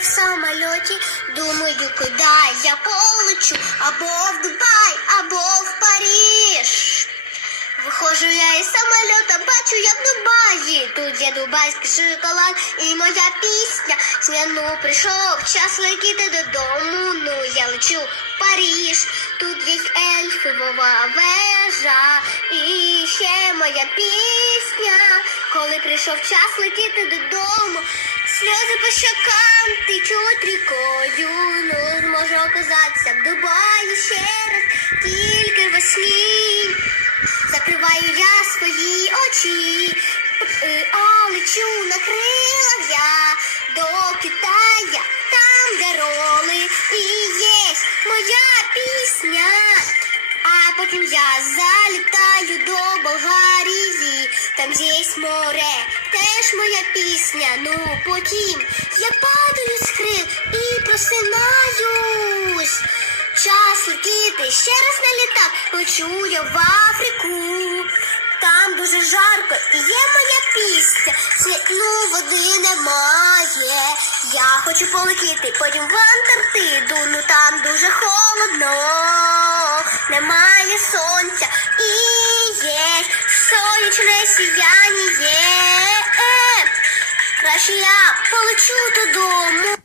в самоліті, думаю, куди я полечу, або в Дубай, або в Париж. Виходжу я із самоліта, бачу, я в Дубаї. Тут є дубайський шоколад і моя пісня. Сняну прийшов час летіти додому. Ну я лечу в Париж. Тут є ельфова вежа. І ще моя пісня. Коли прийшов час летіти додому, сльози по щокам течуть рікою. Ну зможу оказатися в Дубаї ще раз, тільки во сні. Закриваю я свої очі, е, а лечу на крилах я до Китая, там, де роли, і є моя пісня. А потім я залітаю до Болгарії, там є море, теж моя пісня. Ну потім я падаю з крил і просинаюсь. Час летіти ще раз на літак, лечу я в Африку. Там дуже жарко і є моя пісня. Світлу води немає. Я хочу полетіти потім в Антарктиду, ну там дуже холодно, немає сонця сіяння. Краще я полечу додому.